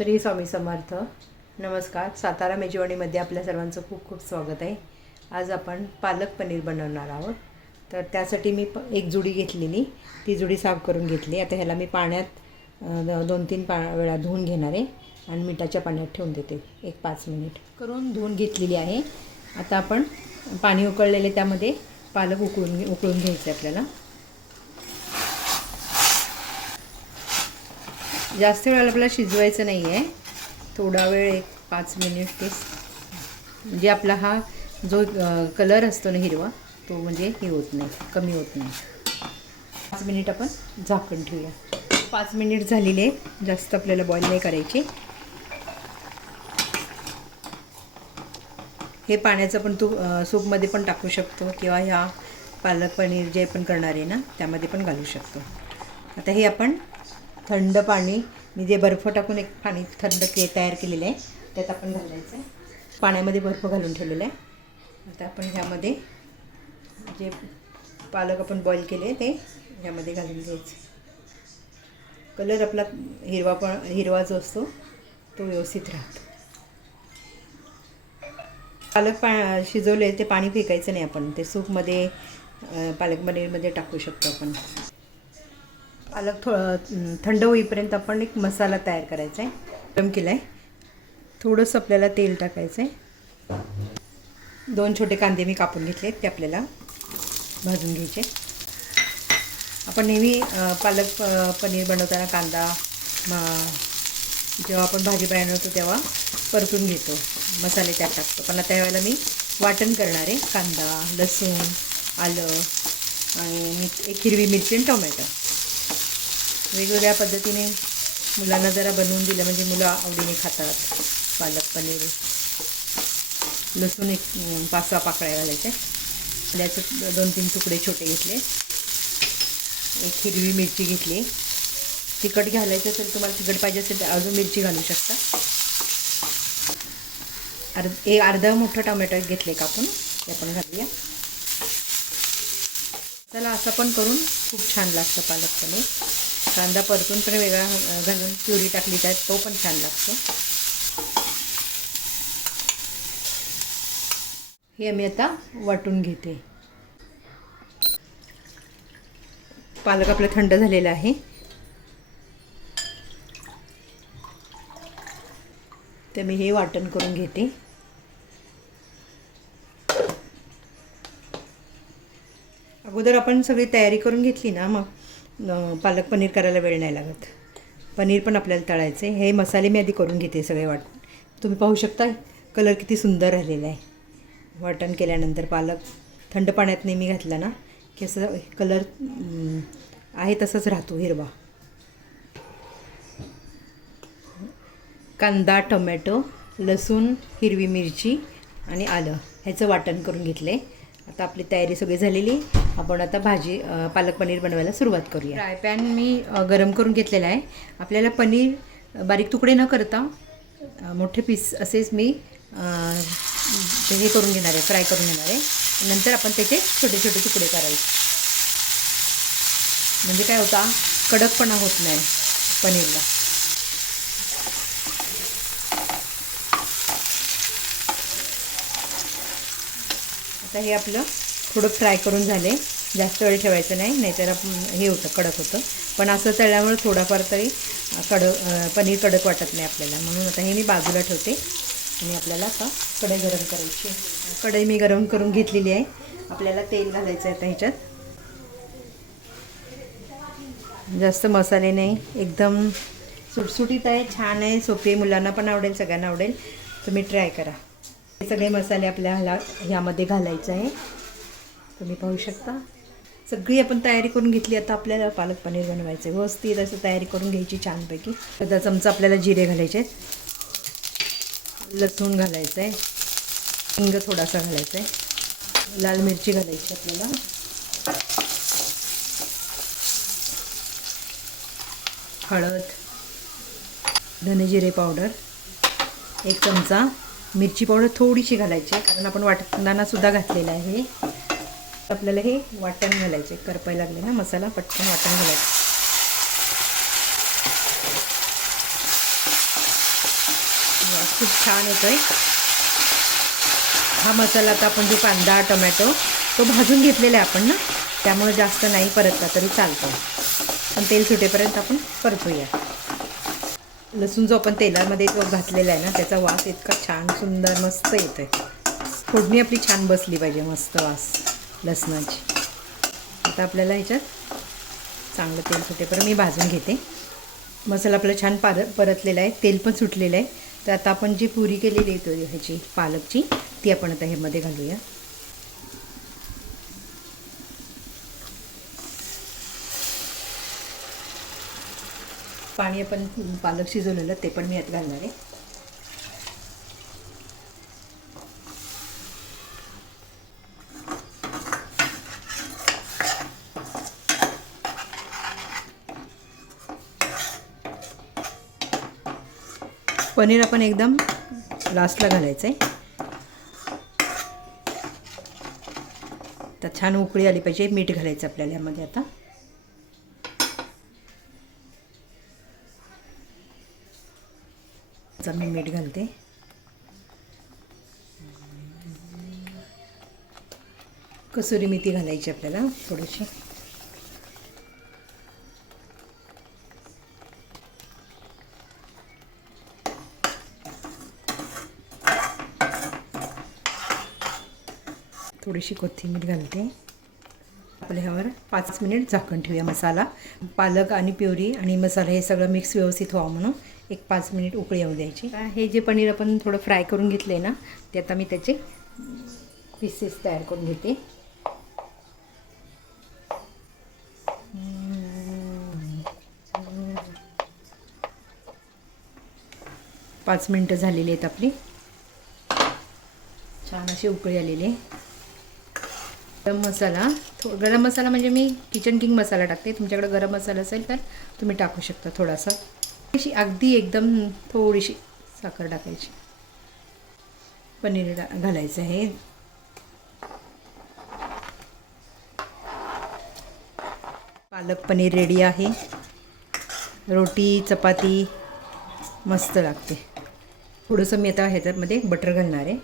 श्री स्वामी समर्थ. नमस्कार. सातारा मेजवणीमध्ये आपल्या सर्वांचं खूप खूप स्वागत आहे. आज आपण पालक पनीर बनवणार आहोत. तर त्यासाठी मी प एक जुडी घेतलेली. ती जुडी साफ करून घेतली. आता ह्याला मी पाण्यात द- दोन तीन पा वेळा धुवून घेणार आहे आणि मिठाच्या पाण्यात ठेवून देते. एक पाच मिनिट करून धुवून घेतलेली आहे. आता आपण पाणी उकळलेले त्यामध्ये पालक उकळून घे- उकळून घ्यायचे आपल्याला. जास्त वेळ आपल्याला शिजवायचं नाही आहे थोडा वेळ एक पाच मिनिट ते. म्हणजे आपला हा जो कलर असतो ना हिरवा तो म्हणजे हे होत नाही कमी होत नाही. पाच मिनिट आपण झाकण ठेवूया. पाच मिनिट झालेले जास्त आपल्याला बॉईल नाही करायची. हे पाण्याचं पण तू सूपमध्ये पण टाकू शकतो किंवा ह्या पालक पनीर जे पण करणार आहे ना त्यामध्ये पण घालू शकतो. आता हे आपण थंड पाणी मी जे बर्फ टाकून एक पाणी थंड के तयार केलेलं आहे त्यात आपण घालायचं आहे. पाण्यामध्ये बर्फ घालून ठेवलेलं आहे. आता आपण ह्यामध्ये जे पालक आपण बॉईल केले ते ह्यामध्ये घालून घ्यायचं कलर आपला हिरवा पण हिरवा जो असतो तो व्यवस्थित राहतो. पालक पा शिजवले ते पाणी फेकायचं नाही आपण. ते सूपमध्ये पालक पनीरमध्ये टाकू शकतो आपण. पालक थो थंड होईपर्यंत आपण एक मसाला तयार करायचा आहे. गरम केला आहे थोडंसं आपल्याला तेल टाकायचं आहे दोन छोटे कांदे मी कापून घेतले ते आपल्याला भाजून घ्यायचे. आपण नेहमी पालक पनीर बनवताना कांदा जेव्हा आपण भाजी बनवतो तेव्हा परतून घेतो. मसाले त्यात टाकतो. पण आता यावेळेला मी वाटण करणार आहे. कांदा लसूण आलं आणि मी एक हिरवी मिरची आणि टोमॅटो. वेगवेगळ्या पद्धतीने मुलांना जरा बनवून दिलं. म्हणजे मुलं आवडीने खातात पालक पनीर लसूण एक पाच सहा पाकळ्या घालायचे. त्याचे दोन तीन तुकडे छोटे घेतले. एक हिरवी मिरची घेतली. तिखट घालायचं असेल तुम्हाला तिखट पाहिजे असेल तर अजून मिरची घालू शकता. अर्ध एक अर्धा मोठं टोमॅटो घेतले कापून ते आपण घालूया. चला असं पण करून खूप छान लागतं पालक पनीर. कांदा परतून पण वेगळा घालून प्युरी टाकली त्यात तो पण छान लागतो. हे मी आता वाटून घेते. पालक आपलं थंड झालेलं आहे. तर मी हे वाटण करून घेते. अगोदर आपण सगळी तयारी करून घेतली ना मग? पालक पनीर करायला वेळ नाही लागत. पनीर पण आपल्याला तळायचं आहे हे मसाले मी आधी करून घेते सगळे वाट तुम्ही पाहू शकता कलर किती सुंदर राहिलेला आहे. वाटण केल्यानंतर पालक थंड पाण्यात नेहमी घातला ना की असं कलर आहे तसंच राहतो हिरवा. कांदा टोमॅटो लसूण हिरवी मिरची आणि आलं. ह्याचं वाटण करून घेतले आता आपली तयारी सगळी झालेली. आपण आता भाजी पालक पनीर बनवायला सुरुवात करूया. फ्राय पॅन मी गरम करून घेतलेला आहे. आपल्याला पनीर बारीक तुकडे न करता मोठे पीस असेच मी ते हे करून घेणार आहे फ्राय करून घेणार आहे. नंतर आपण त्याचे छोटे छोटे तुकडे करायचे. म्हणजे काय होता कडकपणा होत नाही पनीरला. आता हे आपलं थोडं फ्राय करून झाले. जास्त वेळ ठेवायचं नाही नाहीतर हे होतं कडक होतं. पण असं तळल्यामुळे थोडाफार तरी कड पनीर कडक वाटत नाही आपल्याला. म्हणून आता हे मी बाजूला ठेवते आणि आपल्याला आता कढई गरम करायची कढई मी गरम करून घेतलेली आहे. आपल्याला तेल घालायचं आहे आता ह्याच्यात. जास्त मसाले नाही. एकदम सुटसुटीत आहे छान आहे सोपी मुलांना पण आवडेल सगळ्यांना आवडेल. तुम्ही ट्राय करा. हे सगळे मसाले आपल्याला ह्यामध्ये घालायचे आहे. तुम्ही पाहू शकता. सगळी आपण तयारी करून घेतली आता आपल्याला पालक पनीर बनवायचं आहे. व्यवस्थित असं तयारी करून घ्यायची छानपैकी. अर्धा चमचा आपल्याला जिरे घालायचे आहेत. लसूण घालायचं आहे हिंग थोडासा घालायचा आहे लाल मिरची घालायची आपल्याला. हळद धने पावडर एक चमचा. मिरची पावडर थोडीशी घालायची आहे, कारण आपण वाटताना सुद्धा घातलेलं आहे. आपल्याला हे वाटण घालायचे. करपायला लागले ना मसाला पटकन वाटण घालायचं. वास खूप छान येतोय हा मसाला आता आपण जो कांदा टोमॅटो तो भाजून घेतलेला आहे आपण ना त्यामुळे जास्त नाही परतला तरी चालतो पण तेल सुटेपर्यंत आपण परतूया. लसूण जो आपण तेलामध्ये जो घातलेला आहे ना त्याचा वास इतका छान सुंदर मस्त येतोय. फोडणी आपली छान बसली पाहिजे मस्त वास. लसणाची. आता आपल्याला ह्याच्यात चांगलं तेल सुटेपर्यंत मी भाजून घेते. मसाला आपला छान पार परतलेला आहे. तेल पण सुटलेलं आहे. तर आता आपण जी पुरी केलेली आहे तो ह्याची पालकची ती आपण आता ह्यामध्ये घालूया. पाणी आपण पालक शिजवलेलं ते पण मी यात घालणार आहे. पनीर आपण एकदम लास्टला घालायचं आहे तर छान उकळी आली पाहिजे मीठ घालायचं आपल्याला यामध्ये आता. आता मी मीठ घालते. कसुरी मेथी घालायची आपल्याला थोडीशी. थोडीशी कोथिंबीर घालते. आपल्या ह्यावर पाच मिनिट झाकण ठेवूया मसाला. पालक आणि प्युरी आणि मसाला हे सगळं मिक्स व्यवस्थित व्हावं म्हणून एक पाच मिनिट उकळी येऊ द्यायची. हे जे पनीर आपण थोडं फ्राय करून घेतलं आहे ना ते आता मी त्याचे पीसेस तयार करून घेते. पाच मिनटं झालेली आहेत आपली. छान अशी उकळी आलेली आहे. गरम मसाला थो गरम मसाला म्हणजे मी किचन किंग मसाला टाकते. तुमच्याकडे गरम मसाला असेल तर तुम्ही टाकू शकता थोडासा. थोडीशी अगदी एकदम थोडीशी साखर टाकायची. पनीर घालायचं आहे. पालक पनीर रेडी आहे. रोटी चपाती मस्त लागते. थोडंसं मी आता ह्याच्यामध्ये बटर घालणार आहे.